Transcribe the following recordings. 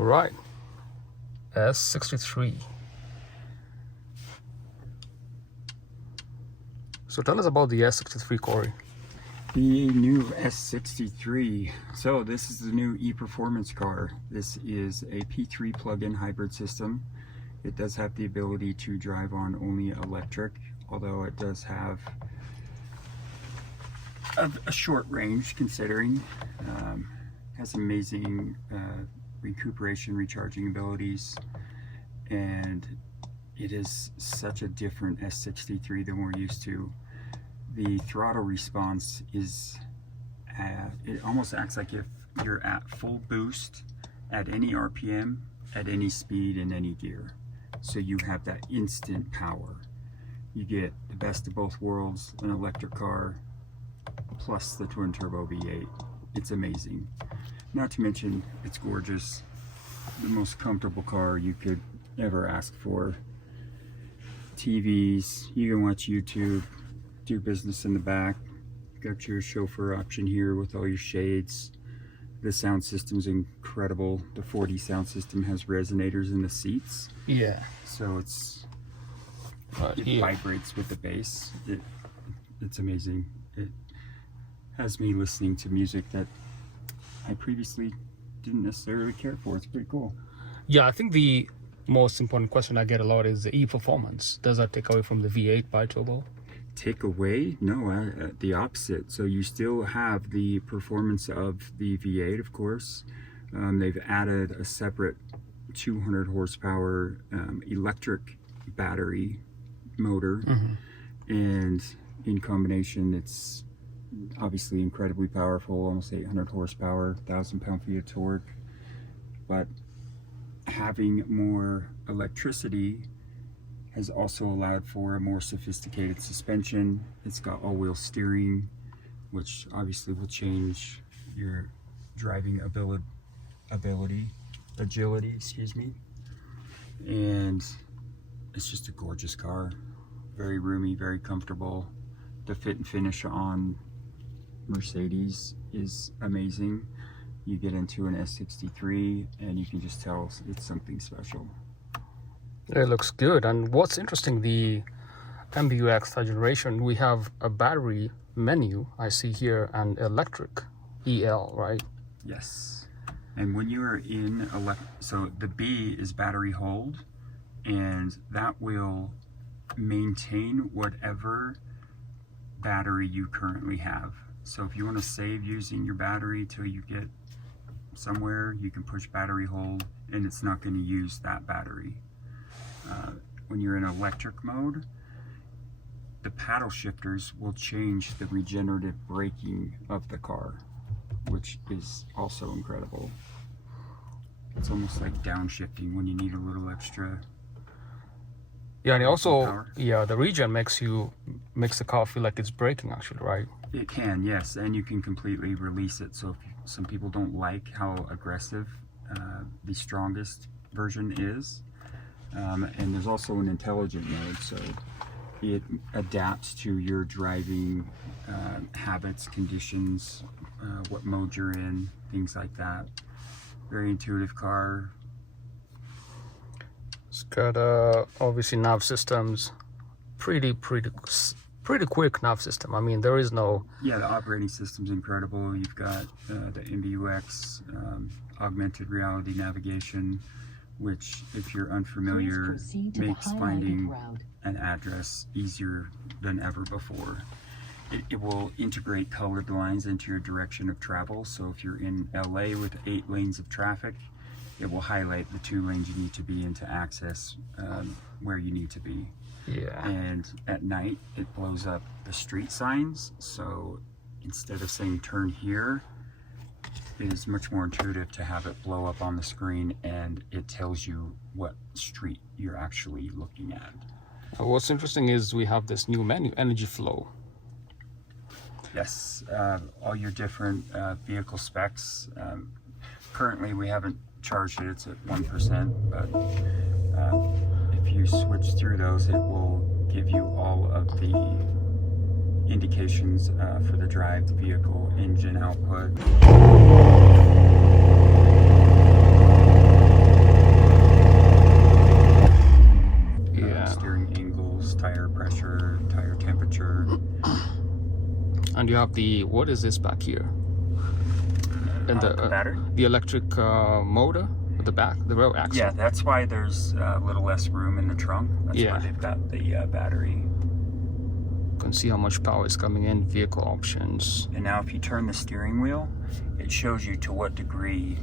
All right, S63. So tell us about the S63, Corey. The new S63. So this is the new e-Performance car. This is a P3 plug-in hybrid system. It does have the ability to drive on only electric, although it does have a short range considering. Has amazing recuperation, recharging abilities, and it is such a different S63 than we're used to. The throttle response is, it almost acts like if you're at full boost at any RPM, at any speed, in any gear. So you have that instant power. You get the best of both worlds, an electric car plus the twin turbo V8. It's amazing. Not to mention, it's gorgeous. The most comfortable car you could ever ask for. TVs, you can watch YouTube, do business in the back. Got your chauffeur option here with all your shades. The sound system's incredible. The 4D sound system has resonators in the seats. Yeah. So it vibrates with the bass. It's amazing. It has me listening to music that I previously didn't necessarily care for. It's pretty cool. Yeah, I think the most important question I get a lot is the e-Performance. Does that take away from the V8 biturbo? Take away? No, the opposite. So you still have the performance of the V8, of course. They've added a separate 200 horsepower electric battery motor, and in combination it's obviously incredibly powerful, almost 800 horsepower, 1,000 pound-feet of torque. But having more electricity has also allowed for a more sophisticated suspension. It's got all-wheel steering, which obviously will change your driving agility, excuse me. And it's just a gorgeous car. Very roomy, very comfortable. The fit and finish on Mercedes is amazing. You get into an S63 and you can just tell it's something special. It looks good. And what's interesting, the MBUX third generation, we have a battery menu I see here and electric EL, right? Yes. And when you are in so the B is battery hold, and that will maintain whatever battery you currently have. So if you want to save using your battery till you get somewhere, you can push battery hold and it's not going to use that battery. When you're in electric mode, the paddle shifters will change the regenerative braking of the car, which is also incredible. It's almost like downshifting when you need a little extra. Yeah, and also, power. Yeah, the regen makes the car feel like it's braking actually, right? It can, yes, and you can completely release it. So if some people don't like how aggressive the strongest version is, and there's also an intelligent mode, so it adapts to your driving habits, conditions, what mode you're in, things like that. Very intuitive car. It's got obviously nav systems, pretty quick nav system. I mean, there is no. Yeah, the operating system's incredible. You've got the MBUX, augmented reality navigation, which, if you're unfamiliar, makes finding an address easier than ever before. It will integrate colored lines into your direction of travel. So if you're in LA with 8 lanes of traffic, it will highlight the 2 lanes you need to be in to access where you need to be. Yeah. And at night, it blows up the street signs. So instead of saying turn here, it is much more intuitive to have it blow up on the screen, and it tells you what street you're actually looking at. What's interesting is we have this new menu, energy flow. Yes, all your different vehicle specs. Currently, we haven't charged it, it's at 1%, but if you switch through those, it will give you all of the indications for the drive, the vehicle, engine output. And you have the, what is this back here? And The battery? the electric motor at the back, the rear axle. Yeah, that's why there's a little less room in the trunk. That's why they've got the battery. You can see how much power is coming in, vehicle options. And now if you turn the steering wheel, it shows you to what degree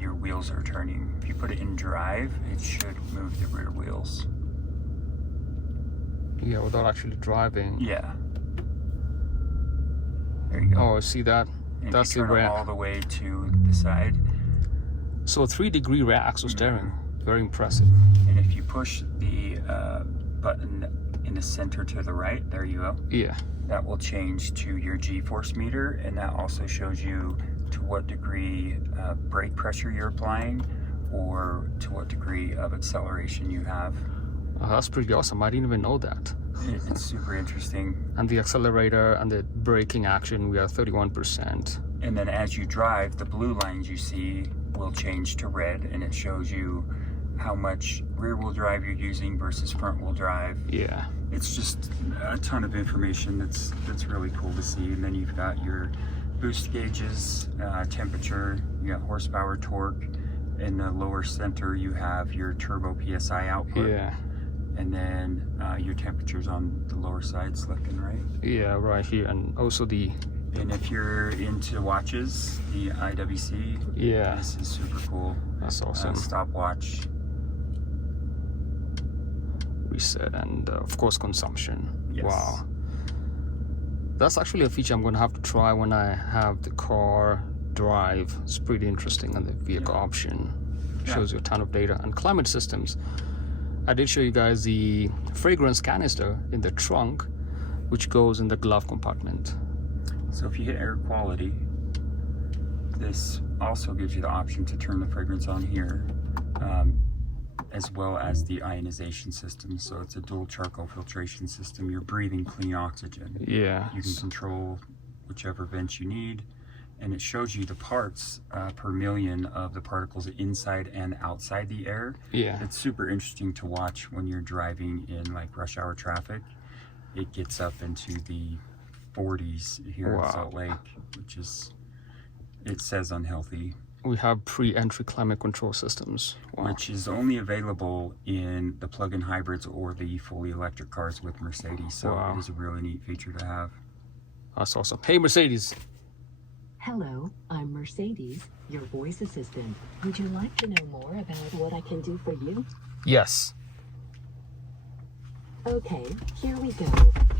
your wheels are turning. If you put it in drive, it should move the rear wheels. Yeah, without actually driving. Yeah. There you go. Oh, see that? And That's you the turn rear. it all the way to the side. So 3-degree rear axle steering. Very impressive. And if you push the button in the center to the right, there you go. Yeah. That will change to your G-force meter, and that also shows you to what degree brake pressure you're applying or to what degree of acceleration you have. Oh, that's pretty awesome. I didn't even know that. It's super interesting. And the accelerator and the braking action, we are 31%. And then as you drive, the blue lines you see will change to red, and it shows you how much rear-wheel drive you're using versus front-wheel drive. Yeah. It's just a ton of information that's really cool to see. And then you've got your boost gauges, temperature, you got horsepower, torque. In the lower center, you have your turbo PSI output. Yeah. And then your temperatures on the lower sides, left and right. Yeah, right here. And also the... And if you're into watches, the IWC, Yeah. this is super cool. That's awesome. Stopwatch. Reset and of course consumption. Yes. Wow. That's actually a feature I'm going to have to try when I have the car drive. It's pretty interesting. And the vehicle option shows you a ton of data. And climate systems. I did show you guys the fragrance canister in the trunk, which goes in the glove compartment. So if you hit air quality, this also gives you the option to turn the fragrance on here, as well as the ionization system. So it's a dual charcoal filtration system. You're breathing clean oxygen. Yeah. You can control whichever vent you need, and it shows you the parts per million of the particles inside and outside the air. Yeah. It's super interesting to watch when you're driving in like rush hour traffic. It gets up into the 40s here in Salt Lake, which is, it says unhealthy. We have pre-entry climate control systems. Which is only available in the plug-in hybrids or the fully electric cars with Mercedes. So it is a really neat feature to have. That's awesome. Hey, Mercedes. Hello, I'm Mercedes, your voice assistant. Would you like to know more about what I can do for you? Yes. Okay, here we go.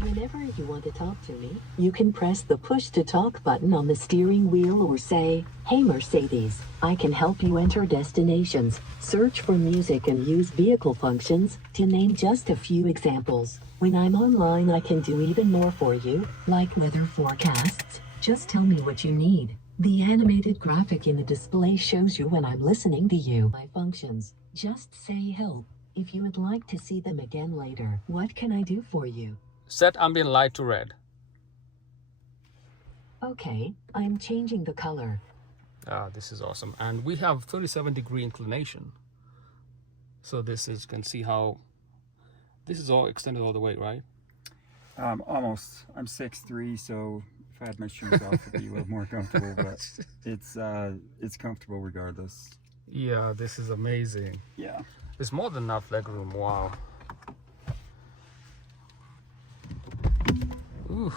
Whenever you want to talk to me, you can press the push to talk button on the steering wheel or say, "Hey Mercedes, I can help you enter destinations, search for music and use vehicle functions," to name just a few examples. When I'm online, I can do even more for you, like weather forecasts. Just tell me what you need. The animated graphic in the display shows you when I'm listening to you. My functions. Just say help if you would like to see them again later. What can I do for you? Set ambient light to red. Okay, I'm changing the color. This is awesome. And we have 37-degree inclination. So this is, you can see how this is all extended all the way, right? Almost. I'm 6'3", so if I had my shoes off, it'd be a little more comfortable. But it's comfortable regardless. Yeah, this is amazing. Yeah. There's more than enough legroom. Wow. Ooh.